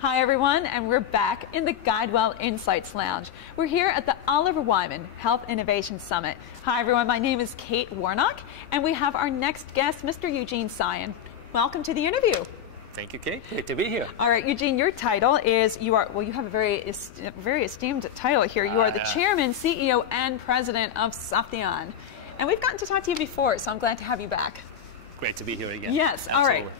Hi everyone, and we're back in the GuideWell Insights Lounge. We're here at the Oliver Wyman Health Innovation Summit. Hi everyone, my name is Kate Warnock, and we have our next guest, Mr. Eugene Sayan. Welcome to the interview. Thank you, Kate. Great to be here. All right, Eugene, your title is, you have a very esteemed title here. You are the Chairman, CEO, and President of Softheon. And we've gotten to talk to you before, so I'm glad to have you back. Great to be here again. Yes, absolutely. All right.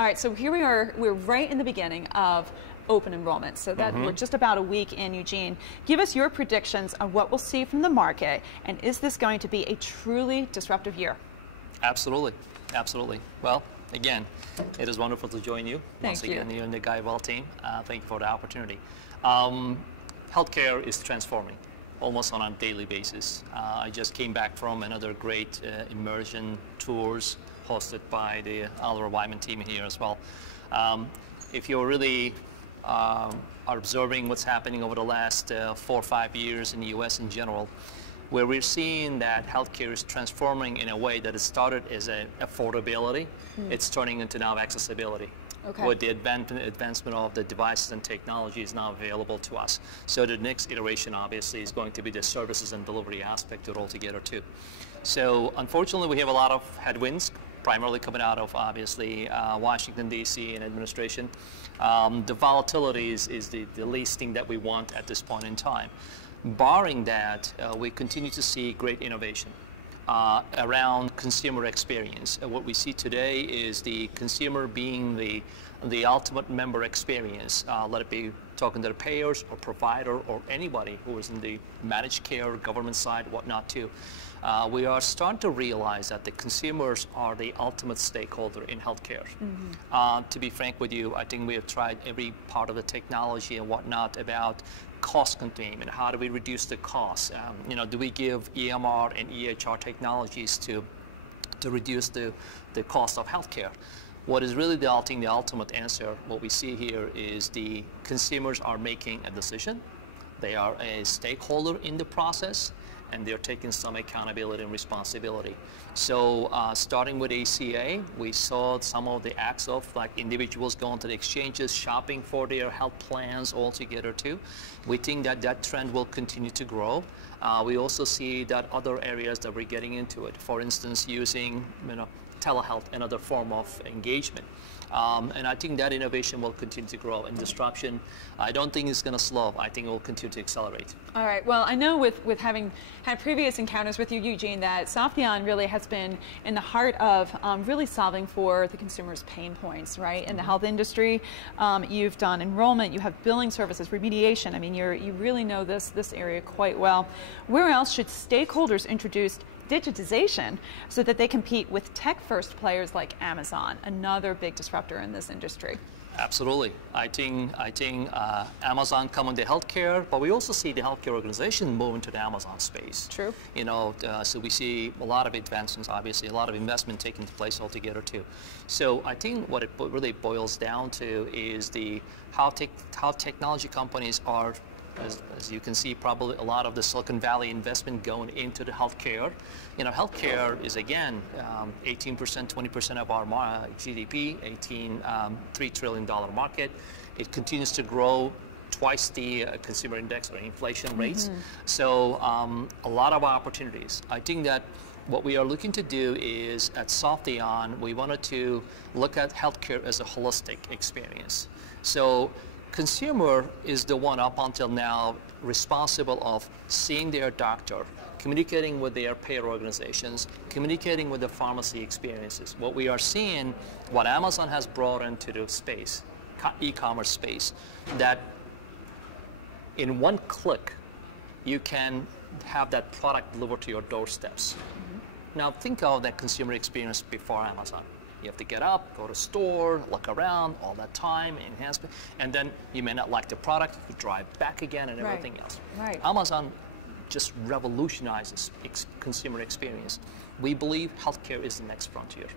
All right, so here we are, we're right in the beginning of open enrollment, so that we're just about a week in. Eugene, give us your predictions on what we'll see from the market, and is this going to be a truly disruptive year? Absolutely, absolutely. Well, again, it is wonderful to join you. Thank you. Once again, you and the GuideWell team. Thank you for the opportunity. Healthcare is transforming almost on a daily basis. I just came back from another great immersion tours hosted by the Oliver Wyman team here as well. If you're really are observing what's happening over the last 4 or 5 years in the U.S. in general, where we're seeing that healthcare is transforming in a way that it started as an affordability, it's turning into now accessibility. Okay. With the advancement of the devices and technology is now available to us. So the next iteration obviously is going to be the services and delivery aspect of it altogether too. So unfortunately we have a lot of headwinds, primarily coming out of obviously Washington D.C. and administration. The volatility is the least thing that we want at this point in time. Barring that, we continue to see great innovation around consumer experience. What we see today is the consumer being the ultimate member experience. Let it be talking to the payers or provider or anybody who is in the managed care, government side, whatnot too. We are starting to realize that the consumers are the ultimate stakeholder in healthcare. To be frank with you, I think we have tried every part of the technology and whatnot about cost containment. How do we reduce the costs? You know, do we give EMR and EHR technologies to reduce the cost of healthcare? What is really the ultimate answer, what we see here is the consumers are making a decision. They are a stakeholder in the process, and they're taking some accountability and responsibility. So starting with ACA, we saw some of the acts of like individuals going to the exchanges, shopping for their health plans all together too. We think that that trend will continue to grow. We also see that other areas that we're getting into it, for instance, using telehealth and other form of engagement. And I think that innovation will continue to grow, and disruption, I don't think it's going to slow. I think it will continue to accelerate. All right. Well, I know with having had previous encounters with you, Eugene, that Softheon really has been in the heart of really solving for the consumer's pain points, right? In the health industry, you've done enrollment, you have billing services, remediation. I mean, you really know this area quite well. Where else should stakeholders introduce digitization so that they compete with tech-first players like Amazon, another big disruptor in this industry? Absolutely. I think Amazon come into healthcare, but we also see the healthcare organization move into the Amazon space. True. You know, so we see a lot of advancements, obviously, a lot of investment taking place altogether too. So I think what it really boils down to is how technology companies are, as you can see, probably a lot of the Silicon Valley investment going into the healthcare. You know, healthcare is again 18%, 20% of our GDP, $3 trillion market. It continues to grow twice the consumer index or inflation rates. So a lot of opportunities. I think that what we are looking to do is at Softheon, we wanted to look at healthcare as a holistic experience. So consumer is the one up until now responsible of seeing their doctor, communicating with their payer organizations, communicating with the pharmacy experiences. What we are seeing, what Amazon has brought into the space, e-commerce space, that in one click, you can have that product delivered to your doorsteps. Now think of that consumer experience before Amazon. You have to get up, go to store, look around, all that time, enhancement, and then you may not like the product, you drive back again and everything else. Right. Amazon just revolutionizes consumer experience. We believe healthcare is the next frontier.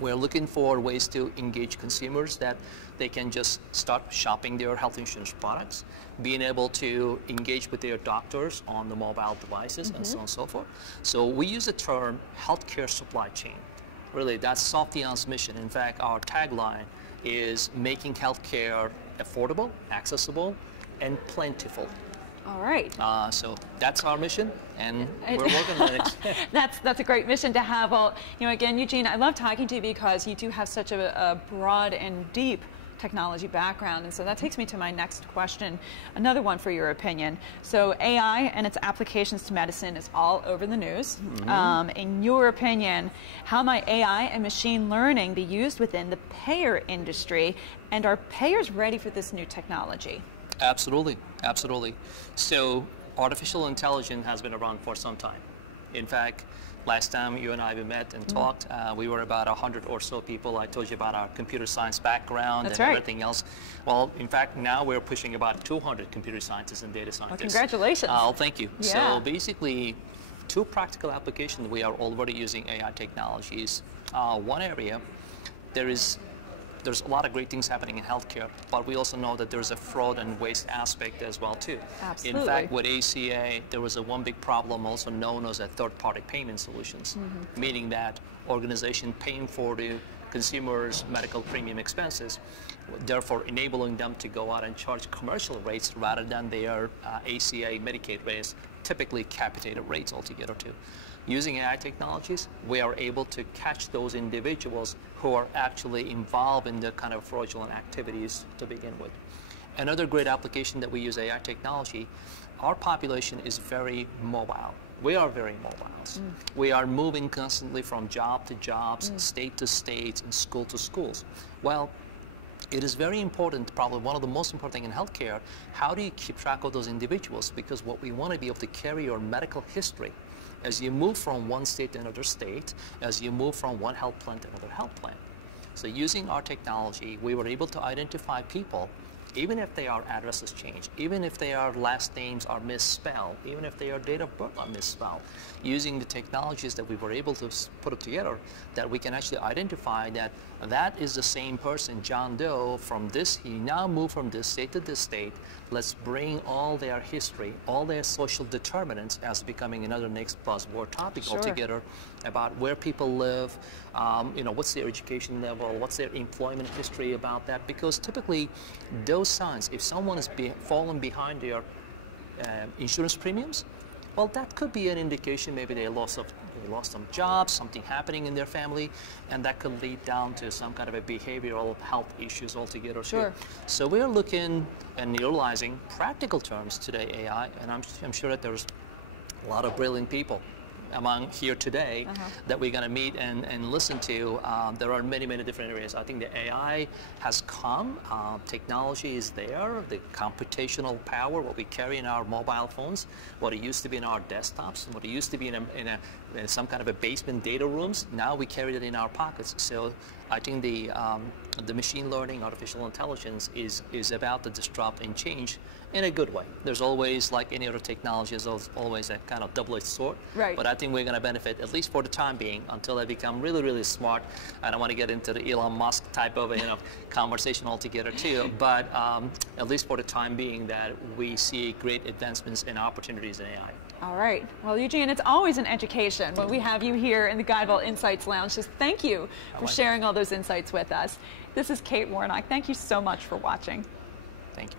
We're looking for ways to engage consumers that they can just start shopping their health insurance products, being able to engage with their doctors on the mobile devices, and so on and so forth. So we use the term healthcare supply chain. Really, that's Softheon's mission. In fact, our tagline is making healthcare affordable, accessible, and plentiful. All right. So that's our mission, and we're working on it. That's a great mission to have. Well, again, Eugene, I love talking to you because you do have such a broad and deep technology background, and so that takes me to my next question, another one for your opinion. So AI and its applications to medicine is all over the news. In your opinion, how might AI and machine learning be used within the payer industry, and are payers ready for this new technology? Absolutely, absolutely. So artificial intelligence has been around for some time. In fact, last time you and I met and talked, we were about 100 or so people. I told you about our computer science background and everything else. Well, in fact, now we're pushing about 200 computer scientists and data scientists. Well, congratulations. Thank you. Yeah. So basically, two practical applications, we are already using AI technologies. One area, there's a lot of great things happening in healthcare, but we also know that there's a fraud and waste aspect as well too. Absolutely. In fact, with ACA, there was one big problem also known as a third-party payment solutions, meaning that organization paying for the consumers' medical premium expenses, therefore enabling them to go out and charge commercial rates rather than their ACA Medicaid rates, typically capitated rates altogether too. Using AI technologies, we are able to catch those individuals who are actually involved in the kind of fraudulent activities to begin with. Another great application that we use AI technology, our population is very mobile. We are very mobile. We are moving constantly from job to jobs, state to state, and school to schools. Well, it is very important, probably one of the most important things in healthcare, how do you keep track of those individuals? Because what we want to be able to carry your medical history as you move from one state to another state, as you move from one health plan to another health plan. So using our technology, we were able to identify people, even if their addresses change, even if their last names are misspelled, even if their date of birth are misspelled, using the technologies that we were able to put it together, that we can actually identify that that is the same person, John Doe, from this, he now moved from this state to this state. Let's bring all their history, all their social determinants as becoming another next buzzword topic altogether about where people live, what's their education level, what's their employment history about that, because typically those signs, if someone is fallen behind their insurance premiums, well, that could be an indication maybe they lost some jobs, something happening in their family, and that could lead down to some kind of a behavioral health issues altogether. Too. So we're looking and utilizing practical terms today, AI, and I'm sure that there's a lot of brilliant people among here today that we're going to meet and listen to. There are many, many different areas. I think the AI has come, technology is there, the computational power, what we carry in our mobile phones, what it used to be in our desktops, what it used to be in some kind of a basement data rooms, now we carry it in our pockets. So I think the machine learning, artificial intelligence is about to disrupt and change in a good way. There's always, like any other technology, there's always a kind of double-edged sword. Right. But I think we're going to benefit, at least for the time being, until they become really, really smart. I don't want to get into the Elon Musk type of conversation altogether too, but at least for the time being, that we see great advancements and opportunities in AI. All right. Well, Eugene, it's always an education when we have you here in the GuideWell Insights Lounge. Just thank you for sharing all those insights with us. This is Kate Warnock. Thank you so much for watching. Thank you.